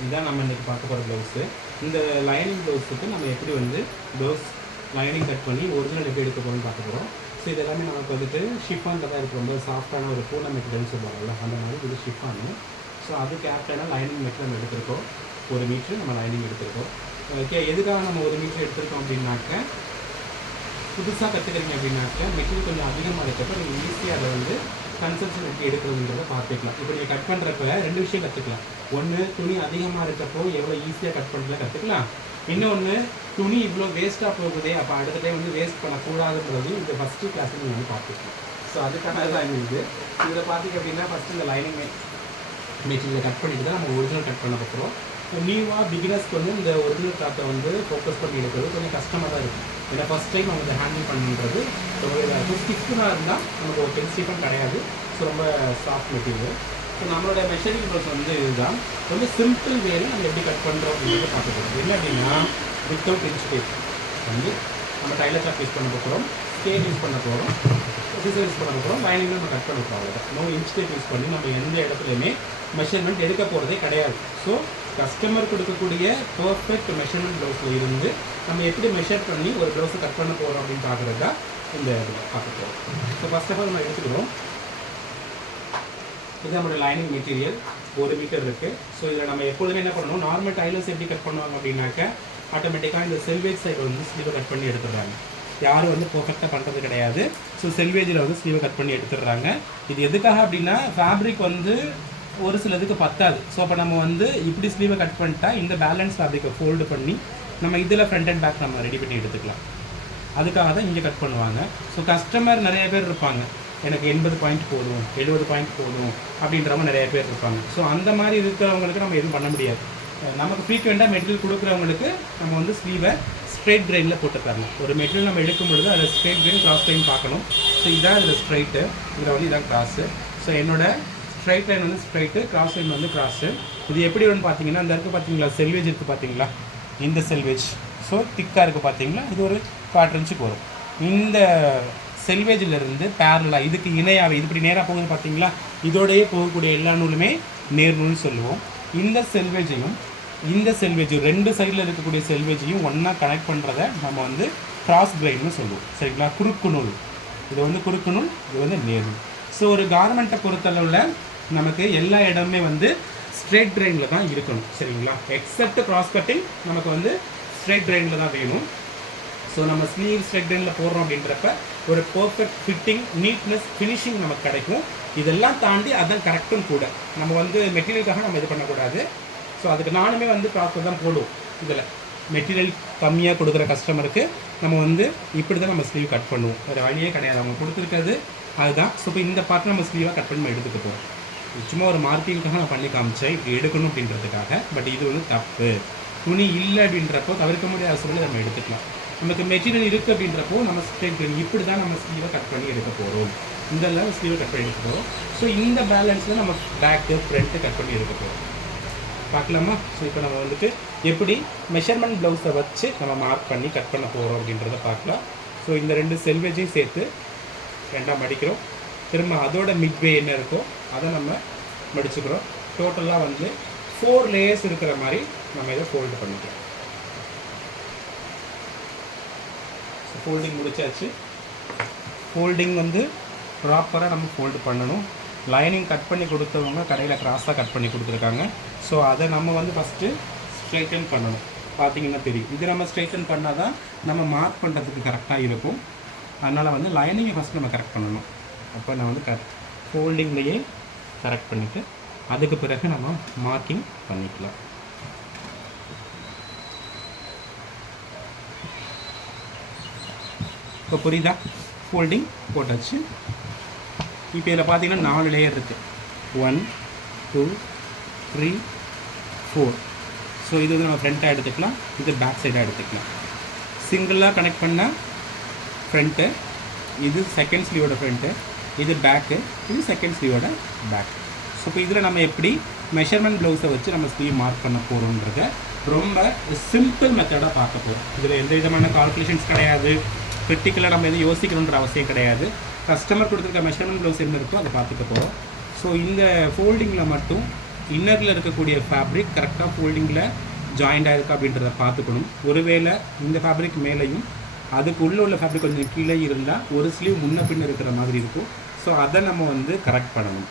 இதுதான் நம்ம இன்றைக்கி பார்க்க போகிற ப்ளவுஸு. இந்த லைனிங் ப்ளவுஸுக்கு நம்ம எப்படி வந்து ப்ளவுஸ் லைனிங் கட் பண்ணி ஒரிஜினல் எப்படி எடுக்க போகிறோம்னு பார்க்க போகிறோம். ஸோ இது எல்லாமே நமக்கு வந்துட்டு ஷிஃபானில் தான் இருக்குது. ரொம்ப சாஃப்டான ஒரு பூனை மெட்டீரியல் சொல்லுவாங்கல்ல, அந்த மாதிரி இது ஷிஃபானு. ஸோ அதுக்கு ஆப்டான லைனிங் மெட்டீரியல் நம்ம எடுத்திருக்கோம். 1 மீட்ரு நம்ம லைனிங் எடுத்திருக்கோம். ஓகே, எதுக்காக நம்ம 1 மீட்ரு எடுத்திருக்கோம் அப்படின்னாக்க, புதுசாக கற்றுக்கிறீங்க அப்படின்னாக்க மெட்டீரியல் கொஞ்சம் அதிகமாக இருக்கப்போ நீங்கள் ஈஸியாக அதை வந்து கன்செப்ஷன் எப்படி எடுக்கிறதுன்றதை பார்த்துக்கலாம். இப்போ நீங்கள் கட் பண்ணுறப்ப 2 விஷயம் கற்றுக்கலாம். ஒன்று, துணி அதிகமாக இருக்கப்போ எவ்வளோ ஈஸியாக கட் பண்ணுறதை கற்றுக்கலாம். இன்னொன்று, துணி இவ்வளோ வேஸ்ட்டாக போகுதே, அப்போ அடுத்த டைம் வந்து வேஸ்ட் பண்ணக்கூடாதுன்றது இந்த ஃபஸ்ட்டு கிளாஸில் நீங்கள் வந்து பார்த்துக்கலாம். ஸோ அதுக்கான தான் இது. இதில் பார்த்திங்க அப்படின்னா ஃபஸ்ட்டு இந்த லைனிங் மெட்டீரியலை கட் பண்ணிட்டு தான் நம்ம ஒரிஜினல் கட் பண்ண போகிறோம். நியூவாக பிகினர்ஸ்க்கு வந்து இந்த ஒரிஜினல் கிளாத்தை வந்து ஃபோக்கஸ் பண்ணி எடுக்கிறது கொஞ்சம் கஷ்டமாக தான் இருக்கும். ஏன்னா ஃபஸ்ட் டைம் அவங்க இதை ஹேண்டில் பண்ணுறது ரொம்ப இதாக இருக்கும். ஸ்டிஃப்னாக இருந்தால் நமக்கு ஒரு பென் ஸ்டிஃபன் கிடையாது. ஸோ ரொம்ப சாஃப்ட் மெட்டீரியல். ஸோ நம்மளோட மெஷரிங் ப்ளவுஸ் வந்து இதுதான். ரொம்ப சிம்பிள் வேறு நம்ம எப்படி கட் பண்ணுறோம் அப்படின்றத பார்த்துக்கணும். என்ன அப்படின்னா, வித்தவுட் இன்ச் டேப் வந்து நம்ம டைலர் சாப் யூஸ் பண்ண போகிறோம், ஸ்கேல் யூஸ் பண்ண போகிறோம், சிசர் யூஸ் பண்ண போகிறோம், லைனிங் நம்ம கட் பண்ண போகிறோம். நோ இன்ச் டேப் யூஸ் பண்ணி நம்ம எந்த இடத்துலையுமே மெஷர்மெண்ட் எடுக்க போகிறதே கிடையாது. ஸோ கஸ்டமர் கொடுக்கக்கூடிய பர்ஃபெக்ட் மெஷர்மெண்ட் ப்ளவுஸில் இருந்து நம்ம எப்படி மெஷர் பண்ணி ஒரு ப்ளவுஸை கட் பண்ண போகிறோம் அப்படின்னு பார்க்குறது தான் இந்த இதில் பார்க்க போகிறோம். ஸோ ஃபஸ்ட் ஆஃப் ஆல் நம்ம எடுத்துக்கிறோம். இது நம்மளோட லைனிங் மெட்டீரியல் 1 மீட்டர் இருக்குது. ஸோ இதில் நம்ம எப்பொழுதுமே என்ன பண்ணணும், நார்மல் டைலர்ஸ் எப்படி கட் பண்ணுவாங்க அப்படின்னாக்க ஆட்டோமேட்டிக்காக இந்த செல்வேஜ் சைடு வந்து ஸ்லீவை கட் பண்ணி எடுத்துடுறாங்க. யாரும் வந்து பர்ஃபெக்டாக பண்ணுறது கிடையாது. ஸோ செல்வேஜில் வந்து ஸ்லீவை கட் பண்ணி எடுத்துடுறாங்க. இது எதுக்காக அப்படின்னா, ஃபேப்ரிக் வந்து ஒரு சிலதுக்கு பத்தாது. ஸோ அப்போ நம்ம வந்து இப்படி ஸ்லீவை கட் பண்ணிட்டா இந்த பேலன்ஸ் ஃபேப்ரிக்கை ஃபோல்டு பண்ணி நம்ம இதில் ஃப்ரண்ட் அண்ட் பேக் நம்ம ரெடி பண்ணி எடுத்துக்கலாம். அதுக்காக தான் இங்கே கட் பண்ணுவாங்க. ஸோ கஸ்டமர் நிறைய பேர் இருப்பாங்க, எனக்கு 80 பாயிண்ட் போதும், 70 பாயிண்ட் போதும் அப்படின்றவங்க நிறைய பேர் இருப்பாங்க. ஸோ அந்த மாதிரி இருக்கிறவங்களுக்கு நம்ம எதுவும் பண்ண முடியாது. நமக்கு ஃப்ரீக்வெண்ட்டாக மெட்டீரியல் கொடுக்குறவங்களுக்கு நம்ம வந்து ஸ்லீவை ஸ்ட்ரெயிட் கிரைனில் போட்டு தரணும். ஒரு மெட்டீரியல் நம்ம எடுக்கும் பொழுது அதில் ஸ்ட்ரெயிட் கிரைன், கிராஸ் லைன் பார்க்கணும். ஸோ இதுதான் இதில் ஸ்ட்ரைட்டு, இதில் வந்து இதான் கிராஸு. ஸோ என்னோட ஸ்ட்ரைட் லைன் வந்து ஸ்ட்ரைட்டு, கிராஸ் லைன் வந்து கிராஸு. இது எப்படி வரும்னு பார்த்தீங்கன்னா, இந்த இருக்குது பார்த்தீங்களா, செல்வேஜ் இருக்குது பார்த்தீங்களா, இந்த செல்வேஜ். ஸோ திக்காக இருக்குது பார்த்தீங்களா, இது ஒரு 4 இன்ச்சுக்கு வரும். இந்த செல்வேஜிலிருந்து பேரலாக இதுக்கு இணையாகவே இது இப்படி நேராக போகுது பார்த்தீங்களா, இதோடையே போகக்கூடிய எல்லா நூலுமே நேர் நூல்னு சொல்லுவோம். இந்த செல்வேஜையும் இந்த செல்வேஜும் 2 சைடில் இருக்கக்கூடிய செல்வேஜையும் ஒன்றா கனெக்ட் பண்ணுறத நம்ம வந்து கிராஸ் கிரைன்னு சொல்லுவோம். சரிங்களா, குறுக்கு நூல். இது வந்து குறுக்கு நூல், இது வந்து நேர் நூல். ஸோ ஒரு கார்மெண்ட்டை பொறுத்தளவில் நமக்கு எல்லா இடமுமே வந்து ஸ்ட்ரெயிட் கிரைனில் தான் இருக்கணும். சரிங்களா, எக்ஸப்ட் கிராஸ் கட்டிங் நமக்கு வந்து ஸ்ட்ரெயிட் கிரைனில் தான் வேணும். ஸோ நம்ம ஸ்லீவ் ஸ்ட்ரெயிட் கிரைனில் போடுறோம் அப்படின்றப்ப ஒரு பர்ஃபெக்ட் ஃபிட்டிங், நீட்னஸ், ஃபினிஷிங் நமக்கு கிடைக்கும். இதெல்லாம் தாண்டி அதுதான் கரெக்டும் கூட. நம்ம வந்து மெட்டீரியலுக்காக நம்ம இது பண்ணக்கூடாது. ஸோ அதுக்கு நானுமே வந்து ப்ராப்பர் தான் போடுவோம். இதில் மெட்டீரியல் கம்மியாக கொடுக்குற கஸ்டமருக்கு நம்ம வந்து இப்படி தான் நம்ம ஸ்லீவ் கட் பண்ணுவோம். வேறு வழியே கிடையாது, அவங்க கொடுத்துருக்கிறது அதுதான். ஸோ இப்போ இந்த பார்ட் நம்ம ஸ்லீவாக கட் பண்ணி எடுத்துக்க போகிறோம். சும்மா ஒரு மார்க்கிங்காக நான் பண்ணி காமிச்சேன், இப்படி எடுக்கணும் அப்படின்றதுக்காக. பட் இது வந்து தப்பு. துணி இல்லை அப்படின்றப்போ தவிர்க்க முடியாத சூழ்நிலை நம்ம எடுத்துக்கலாம். நமக்கு மெட்டீரியல் இருக்குது அப்படின்றப்போ நம்ம ஸ்ட்ரெயிட் இப்படி தான் நம்ம ஸ்லீவை கட் பண்ணி எடுக்க போகிறோம். இதெல்லாம் ஸ்லீவை கட் பண்ணி எடுக்க போகிறோம். ஸோ இந்த பேலன்ஸில் நம்ம பேக்கு ஃப்ரண்ட்டு கட் பண்ணி எடுக்க போகிறோம். பார்க்கலாமா? ஸோ இப்போ நம்ம வந்துட்டு எப்படி மெஷர்மெண்ட் ப்ளவுஸை வச்சு நம்ம மார்க் பண்ணி கட் பண்ண போகிறோம் அப்படின்றத பார்க்கலாம். ஸோ இந்த 2 செல்வேஜையும் சேர்த்து 2ஆக மடிக்கிறோம். திரும்ப அதோட மிட்வே என்ன இருக்கோ அதை நம்ம மடிச்சுக்கிறோம். டோட்டலாக வந்து 4 லேயர்ஸ் இருக்கிற மாதிரி நம்ம இதை ஃபோல்டு பண்ணிக்கிறோம். ஸோ ஃபோல்டிங் முடிச்சாச்சு. ஃபோல்டிங் வந்து ப்ராப்பராக நம்ம ஃபோல்டு பண்ணணும். லைனிங் கட் பண்ணி கொடுத்தவங்க கடையில் கிராஸாக கட் பண்ணி கொடுத்துருக்காங்க. ஸோ அதை நம்ம வந்து ஃபஸ்ட்டு ஸ்ட்ரைட்டன் பண்ணணும். பார்த்திங்கன்னா தெரியும், இது நம்ம ஸ்ட்ரைட்டன் பண்ணால் தான் நம்ம மார்க் பண்ணுறதுக்கு கரெக்டாக இருக்கும். அதனால் வந்து லைனிங்கை ஃபஸ்ட் நம்ம கரெக்ட் பண்ணணும். அப்போ நான் வந்து ஃபோல்டிங்லேயே கரெக்ட் பண்ணிவிட்டு அதுக்கு பிறகு நம்ம மார்க்கிங் பண்ணிக்கலாம். இப்போ புரியுதா? ஃபோல்டிங் போட்டாச்சு. இப்போ இதில் பார்த்தீங்கன்னா 4 லேயர் இருக்குது. 1 2 3 4. ஸோ இது வந்து நம்ம ஃப்ரண்ட்டாக எடுத்துக்கலாம், இது பேக் சைடாக எடுத்துக்கலாம். சிங்கிளாக கனெக்ட் பண்ணால் ஃப்ரண்ட்டு, இது செகண்ட் ஸ்லீவோட ஃப்ரண்ட்டு, இது பேக்கு, இது செகண்ட் ஸ்லீவோட பேக். ஸோ இப்போ இதில் நம்ம எப்படி மெஷர்மெண்ட் ப்ளவுஸை வச்சு நம்ம ஸ்லீவ் மார்க் பண்ண போகிறோன்றத ரொம்ப சிம்பிள் மெத்தடாக பார்க்க போகிறோம். இதில் எந்த விதமான கால்குலேஷன்ஸ் கிடையாது, கிரிட்டிக்கலாக நம்ம எதுவும் யோசிக்கணுன்ற அவசியம் கிடையாது. கஸ்டமர் கொடுத்துருக்க மெஷர்மெண்ட் ப்ளவுஸ் என்ன இருக்கோ அதை பார்த்துக்க போகிறோம். ஸோ இந்த ஃபோல்டிங்கில் மட்டும் இன்னரில் இருக்கக்கூடிய ஃபேப்ரிக் கரெக்டாக ஃபோல்டிங்கில் ஜாயிண்ட் ஆகிருக்கு அப்படின்றத பார்த்துக்கணும். ஒருவேளை இந்த ஃபேப்ரிக் மேலேயும் அதுக்கு உள்ளே உள்ள ஃபேப்ரிக் கொஞ்சம் கீழே இருந்தால் ஒரு ஸ்லீவ் முன்ன பின்ன இருக்கிற மாதிரி இருக்கும். ஸோ அதை நம்ம வந்து கரெக்ட் பண்ணணும்.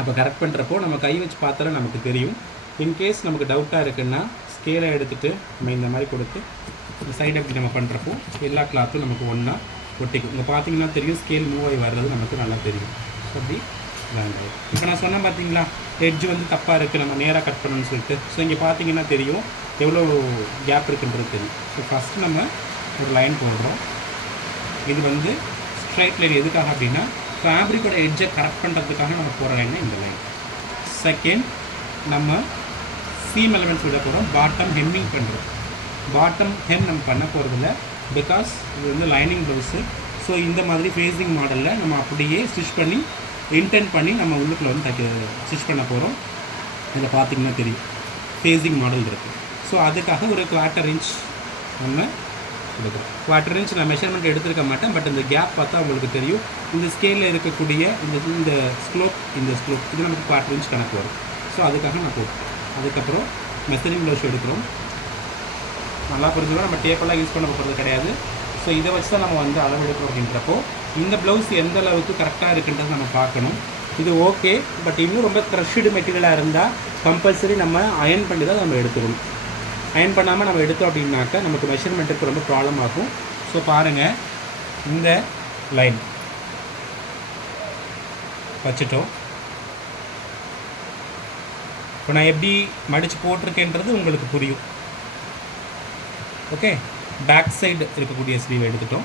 அப்போ கரெக்ட் பண்ணுறப்போ நம்ம கை வச்சு பார்த்தாலும் நமக்கு தெரியும். இன்கேஸ் நமக்கு டவுட்டாக இருக்குன்னா ஸ்கேலை எடுத்துகிட்டு நம்ம இந்த மாதிரி கொடுத்து இந்த சைடு அப்படி நம்ம பண்ணுறப்போ எல்லா கிளாத்தும் நமக்கு ஒன்றா ஒட்டிக்கும். இங்கே பார்த்தீங்கன்னா தெரியும் ஸ்கேல் மூவ் ஆகி வர்றது நமக்கு நல்லா தெரியும். அப்படி வேண்டாம். இப்போ நான் சொன்னேன் பார்த்தீங்களா, எட்ஜ் வந்து தப்பாக இருக்குது, நம்ம நேராக கட் பண்ணணும்னு சொல்லிட்டு. ஸோ இங்கே பார்த்தீங்கன்னா தெரியும் எவ்வளோ கேப் இருக்குன்றது தெரியும். ஸோ ஃபஸ்ட்டு நம்ம ஒரு லைன் போடுறோம். இது வந்து ஸ்ட்ரைட் லைன் எதுக்காக அப்படின்னா ஃபேப்ரிக்கோட எட்ஜை கரெக்ட் பண்ணுறதுக்காக நம்ம போகிற லைன் இந்த லைன். செகண்ட் நம்ம சீம் எலமெண்ட்ஸ் விட போகிறோம். பாட்டம் ஹெம்மிங் பண்ணுறோம். பாட்டம் ஹெம் நம்ம பண்ண போகிறதில்ல, பிகாஸ் இது வந்து லைனிங் ப்ளவுஸு. ஸோ இந்த மாதிரி ஃபேஸிங் மாடலில் நம்ம அப்படியே ஸ்டிச் பண்ணி இன்டென்ட் பண்ணி நம்ம உள்ளுக்குள்ள வந்து ஸ்டிச் பண்ண போகிறோம். இதில் பார்த்திங்கன்னா தெரியும் ஃபேஸிங் மாடல் இருக்குது. ஸோ அதுக்காக ஒரு 1/4 இன்ச் நம்ம கொடுக்குறோம். 1/4 இன்ச் நான் மெஷர்மெண்ட் எடுத்துருக்க மாட்டேன், பட் இந்த கேப் பார்த்தா உங்களுக்கு தெரியும். இந்த ஸ்கேலில் இருக்கக்கூடிய இந்த ஸ்லோப் இது நமக்கு 1/4 இன்ச் கணக்கு வரும். ஸோ அதுக்காக நான் போட்டேன். அதுக்கப்புறம் மெஷரிங் ப்ளவுஸ் எடுக்கிறோம். நல்லா புரிஞ்சுக்கணும், நம்ம டேப்பெல்லாம் யூஸ் பண்ண போகிறது கிடையாது. ஸோ இதை வச்சு தான் நம்ம வந்து அளவு எடுக்கிறோம். அப்படின்றப்போ இந்த ப்ளவுஸ் எந்த அளவுக்கு கரெக்டாக இருக்குன்றது நம்ம பார்க்கணும். இது ஓகே, பட் இன்னும் ரொம்ப க்ரஷ்டு மெட்டீரியலாக இருந்தால் கம்பல்சரி நம்ம அயன் பண்ணி தான் நம்ம எடுத்துக்கணும். அயன் பண்ணாமல் நம்ம எடுத்தோம் அப்படின்னாக்கா நமக்கு மெஷர்மெண்ட்டுக்கு ரொம்ப ப்ராப்ளம் ஆகும். ஸோ பாருங்கள், இந்த லைன் வச்சுட்டோம். இப்போ நான் எப்படி மடித்து போட்டிருக்கேன்றது உங்களுக்கு புரியும். ஓகே, பேக் சைடு இருக்கக்கூடிய ஸ்லீவ் எடுத்துட்டோம்.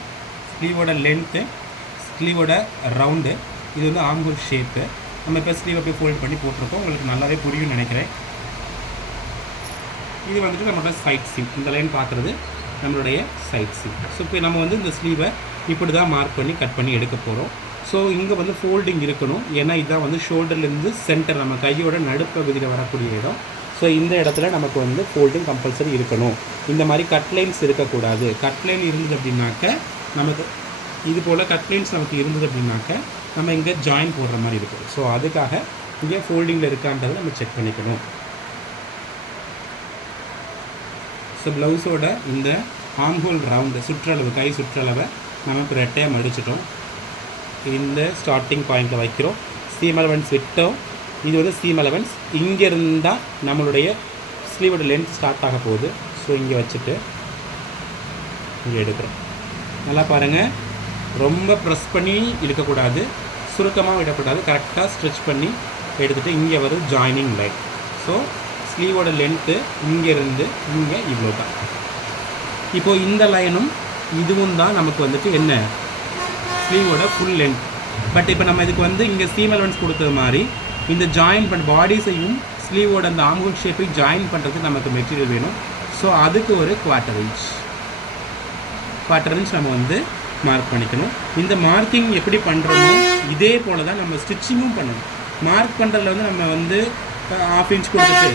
ஸ்லீவோட லென்த்து, ஸ்லீவோட ரவுண்டு, இது வந்து ஆர்ம்ஹோல் ஷேப்பு. நம்ம இப்போ ஸ்லீவ் அப்படியே ஃபோல்ட் பண்ணி போட்டிருக்கோம். உங்களுக்கு நல்லாவே புரியும்னு நினைக்கிறேன். இது வந்துட்டு நம்மளோட சைட் சீம். இந்த லைன் பார்க்குறது நம்மளுடைய சைட் சீம். ஸோ இப்போ நம்ம வந்து இந்த ஸ்லீவை இப்படி தான் மார்க் பண்ணி கட் பண்ணி எடுக்க போகிறோம். ஸோ இங்கே வந்து ஃபோல்டிங் இருக்கணும். ஏன்னா இதுதான் வந்து ஷோல்டர்லேருந்து சென்டர் நம்ம கையோட நடுப்பகுதியில் வரக்கூடிய இடம். ஸோ இந்த இடத்துல நமக்கு வந்து ஃபோல்டிங் கம்பல்சரி இருக்கணும். இந்த மாதிரி கட் லைன்ஸ் இருக்கக்கூடாது. கட் லைன் இருந்தது அப்படின்னாக்க நமக்கு இது போல் கட் லைன்ஸ் நமக்கு இருந்தது அப்படின்னாக்க நம்ம இங்கே ஜாயின் போடுற மாதிரி இருக்கும். ஸோ அதுக்காக இங்கே ஃபோல்டிங்கில் இருக்கான்றதை நம்ம செக் பண்ணிக்கணும். ஸோ ப்ளவுஸோட இந்த ஆர்ம்ஹோல் ரவுண்டு சுற்றளவு, கை சுற்றளவை நம்ம இப்போ ரெட்டையாக மடிச்சிட்டோம். இந்த ஸ்டார்டிங் பாயிண்டில் வைக்கிறோம். சீம் அலவன்ஸ் விட்டோம். இது வந்து சீம் அலவன்ஸ். இங்கே இருந்தால் நம்மளுடைய ஸ்லீவோட லென்த் ஸ்டார்ட் ஆக போகுது. ஸோ இங்கே வச்சுட்டு இங்கே எடுக்கிறோம். நல்லா பாருங்கள், ரொம்ப ப்ரெஸ் பண்ணி இழுக்கக்கூடாது, சுருக்கமாக விடக்கூடாது. கரெக்டாக ஸ்ட்ரெச் பண்ணி எடுத்துகிட்டு இங்கே வரும் ஜாயினிங் லைன். ஸோ ஸ்லீவோட லென்த்து இங்கேருந்து இங்கே இவ்வளோ தான். இப்போது இந்த லைனும் இதுவும் தான் நமக்கு வந்துட்டு என்ன ஸ்லீவோட ஃபுல் லென்த். பட் இப்போ நம்ம இதுக்கு வந்து இங்கே சீம் அலவன்ஸ் கொடுத்தது மாதிரி இந்த ஜாயின் பண்ண பாடிஸையும் ஸ்லீவோட அந்த ஆர்ம்ஹோல் ஷேப்பை ஜாயின் பண்ணுறதுக்கு நமக்கு மெட்டீரியல் வேணும். ஸோ அதுக்கு ஒரு 1/4 இன்ச் நம்ம வந்து மார்க் பண்ணிக்கணும். இந்த மார்க்கிங் எப்படி பண்ணுறோமோ இதே போல் தான் நம்ம ஸ்டிச்சிங்கும் பண்ணணும். மார்க் பண்ணுறதுல வந்து நம்ம வந்து 1/2 இன்ச் கொடுத்துட்டு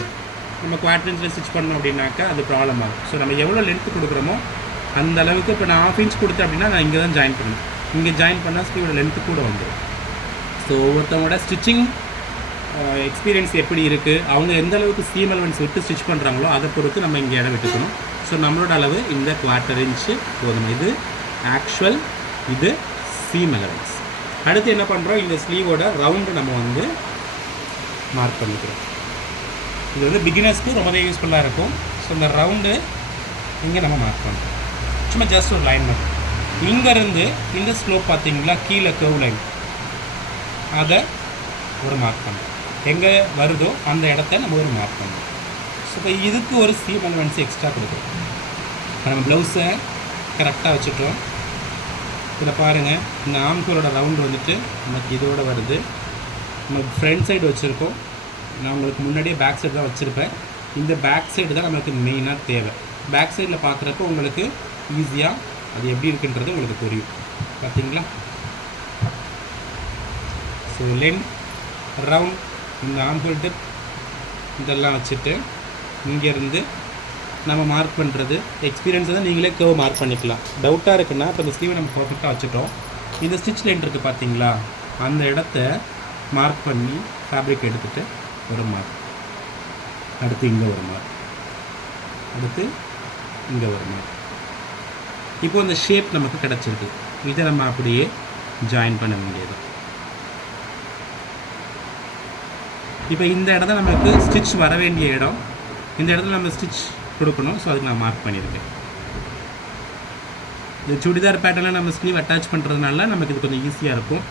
நம்ம 1/4 இன்ச்சில் ஸ்டிச் பண்ணோம் அப்படின்னாக்கா அது ப்ராப்ளம் ஆகும். ஸோ நம்ம எவ்வளோ லென்த்து கொடுக்குறோமோ அந்த அளவுக்கு இப்போ நான் 1/2 இன்ச் கொடுத்தேன் அப்படின்னா நான் இங்கே தான் ஜாயின் பண்ணணும். இங்கே ஜாயின் பண்ணால் ஸ்லீவோட லென்த்து கூட வந்துடும். ஸோ ஒருத்தவங்களோட ஸ்டிச்சிங் எக்ஸ்பீரியன்ஸ் எப்படி இருக்குது, அவங்க எந்த அளவுக்கு சீம் அலவன்ஸ் விட்டு ஸ்டிச் பண்ணுறாங்களோ அதை பொறுத்து நம்ம இங்கே இடம் விட்டுக்கணும். ஸோ நம்மளோட அளவு இந்த 1/4 இன்ச்சு போதும். இது ஆக்சுவல், இது சீம் அலவன்ஸ். அடுத்து என்ன பண்ணுறோம், இந்த ஸ்லீவோட ரவுண்டு நம்ம வந்து மார்க் பண்ணிக்கிறோம். இது வந்து பிகினர்ஸ்க்கு ரொம்பவே யூஸ்ஃபுல்லாக இருக்கும். ஸோ இந்த ரவுண்டு இங்கே நம்ம மார்க் பண்ணுறோம். சும்மா ஜஸ்ட் ஒரு லைன் மட்டும். இங்கேருந்து இந்த ஸ்லோப் பார்த்தீங்களா, கீழே கர்வ் லைன், அதை ஒரு மார்க் பண்ணுறோம். எங்கே வருதோ அந்த இடத்த நம்ம ஒரு மார்க் பண்ணுறோம். ஸோ இப்போ இதுக்கு ஒரு சீம் அலவன்ஸ் எக்ஸ்ட்ரா கொடுக்குறோம். இப்போ நம்ம ப்ளவுஸை கரெக்டாக வச்சுட்டோம். இதில் பாருங்கள், இந்த ஆம்கோலோட ரவுண்டு வந்துட்டு நமக்கு இதோட வருது. நம்ம ஃப்ரண்ட் சைடு வச்சுருக்கோம். நான் உங்களுக்கு முன்னாடியே பேக் சைடு தான் வச்சுருப்பேன். இந்த பேக் சைடு தான் நமக்கு மெயினாக தேவை. பேக் சைடில் பார்க்குறப்போ உங்களுக்கு ஈஸியாக அது எப்படி இருக்குன்றது உங்களுக்கு புரியும். பார்த்தீங்களா? ஸோ லென்த், ரவுண்ட், இந்த ஆர்ம்ஹோல் டிப் இதெல்லாம் வச்சுட்டு இங்கேருந்து நம்ம மார்க் பண்ணுறது எக்ஸ்பீரியன்ஸ் தான். நீங்களே கர்வ் மார்க் பண்ணிக்கலாம். டவுட்டாக இருக்குன்னா இப்போ இந்த ஸ்லீவை நம்ம பர்ஃபெக்டாக வச்சுட்டோம். இந்த ஸ்டிச் லைன் இருக்குது பார்த்தீங்களா, அந்த இடத்த மார்க் பண்ணி ஃபேப்ரிக் எடுத்துகிட்டு ஒரு மார்க். அடுத்து இங்கே ஒரு மார்க், அடுத்து இங்கே ஒரு மார்க். இப்போ அந்த ஷேப் நமக்கு கிடச்சிருக்கு. இதை நம்ம அப்படியே ஜாயின் பண்ண வேண்டியது. இப்போ இந்த இடத்துல நமக்கு ஸ்டிச் வர வேண்டிய இடம், இந்த இடத்துல நம்ம ஸ்டிச் கொடுக்கணும். ஸோ அதுக்கு நான் மார்க் பண்ணியிருக்கேன். இந்த சுடிதார் பேட்டர்னில் நம்ம ஸ்லீவ் அட்டாச் பண்ணுறதுனால நமக்கு இது கொஞ்சம் ஈஸியாக இருக்கும்.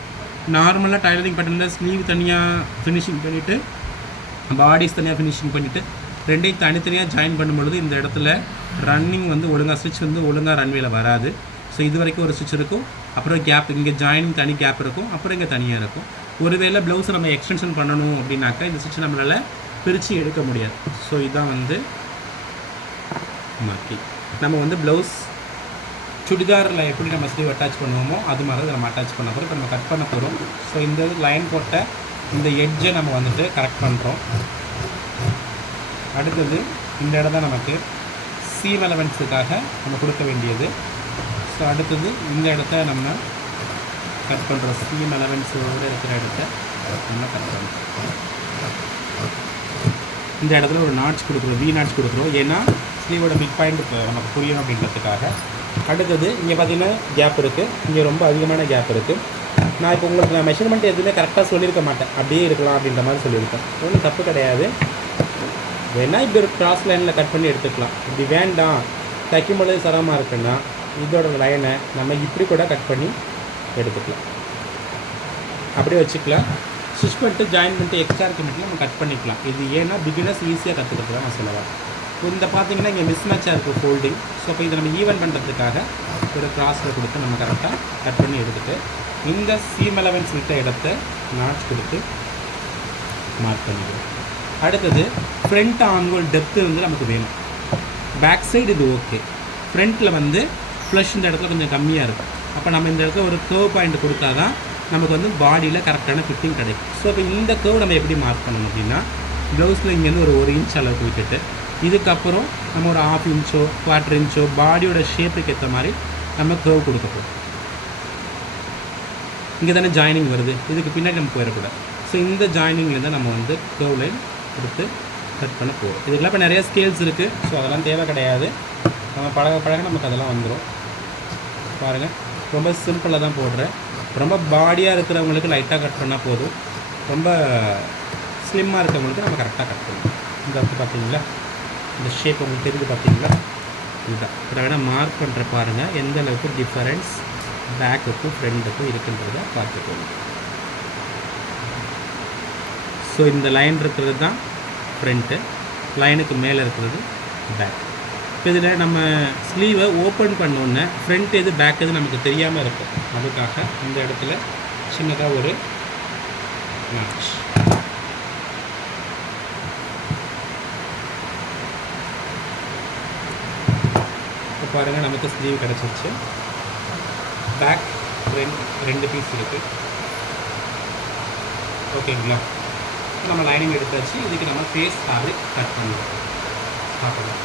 நார்மலாக டைலரிங் பேட்டர்னில் ஸ்லீவ் தனியாக ஃபினிஷிங் பண்ணிவிட்டு பாடிஸ் தனியாக ஃபினிஷிங் பண்ணிவிட்டு ரெண்டையும் தனித்தனியாக ஜாயின் பண்ணும்பொழுது இந்த இடத்துல ரன்னிங் வந்து ஒழுங்காக ஸ்டிச் வந்து ஒழுங்காக ரன்வேல வராது. ஸோ இது வரைக்கும் ஒரு ஸ்டிச் இருக்கும், அப்புறம் கேப் இங்கே ஜாயினிங் தனி கேப் இருக்கும், அப்புறம் இங்கே தனியாக இருக்கும். ஒருவேளை ப்ளவுஸை நம்ம எக்ஸ்டென்ஷன் பண்ணணும் அப்படின்னாக்கா இந்த ஸ்டிச் நம்மளால் பிரித்து எடுக்க முடியாது. ஸோ இதுதான் வந்து மார்க்கிங். நம்ம வந்து ப்ளவுஸ் சுடிதாரில் எப்படி நம்ம ஸ்லீவ் அட்டாச் பண்ணுவோமோ அது மாதிரி தான் நம்ம அட்டாச் பண்ண போகிறோம். இப்போ நம்ம கட் பண்ண போகிறோம். ஸோ இந்த லைன் போட்ட இந்த எட்ஜை நம்ம வந்துட்டு கரெக்ட் பண்ணுறோம். அடுத்தது இந்த இடம் தான் நமக்கு சீம் எலமெண்ட்ஸுக்காக நம்ம கொடுக்க வேண்டியது. ஸோ அடுத்தது இந்த இடத்த நம்ம கட் பண்ணுறோம். சீம் எலமெண்ட்ஸோடு இருக்கிற இடத்த நம்ம கட் பண்ணுறோம். இந்த இடத்துல ஒரு நாட்ச் கொடுக்குறோம், வி நாட்ச் கொடுக்குறோம். ஏன்னா ஸ்லீவோட பிக் பாயிண்ட் இப்போ நமக்கு புரியணும் அப்படின்றதுக்காக. அடுத்தது இங்கே பார்த்திங்கன்னா கேப் இருக்குது, இங்கே ரொம்ப அதிகமான கேப் இருக்குது. நான் இப்போ உங்களுக்கு நான் மெஷர்மெண்ட் எதுவுமே கரெக்டாக சொல்லியிருக்க மாட்டேன், அப்படியே இருக்கலாம் அப்படின்ற மாதிரி சொல்லியிருக்கேன். ஒன்றும் தப்பு கிடையாது. வேணால் இப்படி ஒரு கிராஸ் லைனில் கட் பண்ணி எடுத்துக்கலாம். இப்படி வேண்டாம் தைக்கும் பொழுது சிரமமாக இருக்குன்னா இதோட லைனை நம்ம இப்படி கூட கட் பண்ணி எடுத்துக்கலாம், அப்படியே வச்சுக்கலாம். ஸ்டிச் பண்ணிட்டு ஜாயின் பண்ணிட்டு எக்ஸ்ட்ரா இருக்க மட்டும் நம்ம கட் பண்ணிக்கலாம். இது ஏன்னா பிகினர்ஸ் ஈஸியாக கற்றுக்கிறது தான் நான் சொல்லுவேன். இந்த பார்த்தீங்கன்னா இங்கே மிஸ் மேட்சாக இருக்குது ஃபோல்டிங். ஸோ இப்போ இதை நம்ம ஈவன் பண்ணுறதுக்காக ஒரு கிராஸில் கொடுத்து நம்ம கரெக்டாக கட் பண்ணி எடுத்துகிட்டு இந்த சீம் எலமெண்ட்ஸ் விட்ட இடத்த நாட்ச் கொடுத்து மார்க் பண்ணிடுவோம். அடுத்தது ஃப்ரண்ட் ஆன்கோல் டெப்த்து வந்து நமக்கு வேணும். பேக் சைடு இது ஓகே, ஃப்ரண்ட்டில் வந்து ஃப்ளஷ் இந்த இடத்துல கொஞ்சம் கம்மியாக இருக்கும். அப்போ நம்ம இந்த இடத்துல ஒரு கர்வ் பாயிண்ட் கொடுத்தா தான் நமக்கு வந்து பாடியில் கரெக்டான ஃபிட்டிங் கிடைக்கும். ஸோ இப்போ இந்த கர்வ் நம்ம எப்படி மார்க் பண்ணணும் அப்படின்னா ப்ளவுஸில் இங்கேருந்து ஒரு இன்ச் அளவுக்கு விட்டுட்டு இதுக்கப்புறம் நம்ம ஒரு 1/2 இன்ச்சோ 1/4 இன்ச்சோ பாடியோட ஷேப்புக்கு ஏற்ற மாதிரி நம்ம கர்வ் கொடுக்க போகிறோம். இங்கே தானே ஜாயினிங் வருது, இதுக்கு பின்னாடி நம்ம போயிடக்கூடாது. ஸோ இந்த ஜாயினிங்லேருந்து நம்ம வந்து கர்வ் லைன் கொடுத்து கட் பண்ண போகிறோம். இதுக்கெல்லாம் இப்போ நிறைய ஸ்கேல்ஸ் இருக்குது. ஸோ அதெல்லாம் தேவை கிடையாது, நம்ம பழக நமக்கு அதெல்லாம் வந்துடும். பாருங்கள், ரொம்ப சிம்பிளாக தான் போடுறேன். ரொம்ப பாடியாக இருக்கிறவங்களுக்கு லைட்டாக கட் பண்ணால் போதும், ரொம்ப ஸ்லிம்மாக இருக்கிறவங்களுக்கு நம்ம கரெக்டாக கட் பண்ணணும். இந்த இடத்து பார்த்தீங்களா, இந்த ஷேப் உங்களுக்கு தெரிஞ்சு பார்த்தீங்களா, இதுதான். இதை வேணால் மார்க் பண்ணுற பாருங்கள் எந்த அளவுக்கு டிஃபரன்ஸ் பேக்குக்கும் ஃப்ரண்ட்டுக்கும் இருக்குன்றதை பார்த்துக்கோங்க. ஸோ இந்த லைன் இருக்கிறது தான் ஃப்ரண்ட்டு, லைனுக்கு மேலே இருக்கிறது பேக். இப்போ இதில் நம்ம ஸ்லீவை ஓப்பன் பண்ணோன்னே ஃப்ரண்ட் எது பேக் எது நமக்கு தெரியாமல் இருக்கும். அதுக்காக இந்த இடத்துல சின்னதாக ஒரு நாட்ச். இப்போ பாருங்கள், நமக்கு ஸ்லீவ் கிடச்சிருச்சு. பேக் ஃப்ரண்ட் 2 பீஸ் இருக்குது. ஓகேங்களா, நம்ம லைனிங் எடுத்தாச்சு. இதுக்கு நம்ம ஃபேஸ் ஃபேப்ரிக் கட் பண்ணுவோம். பார்க்கலாம்.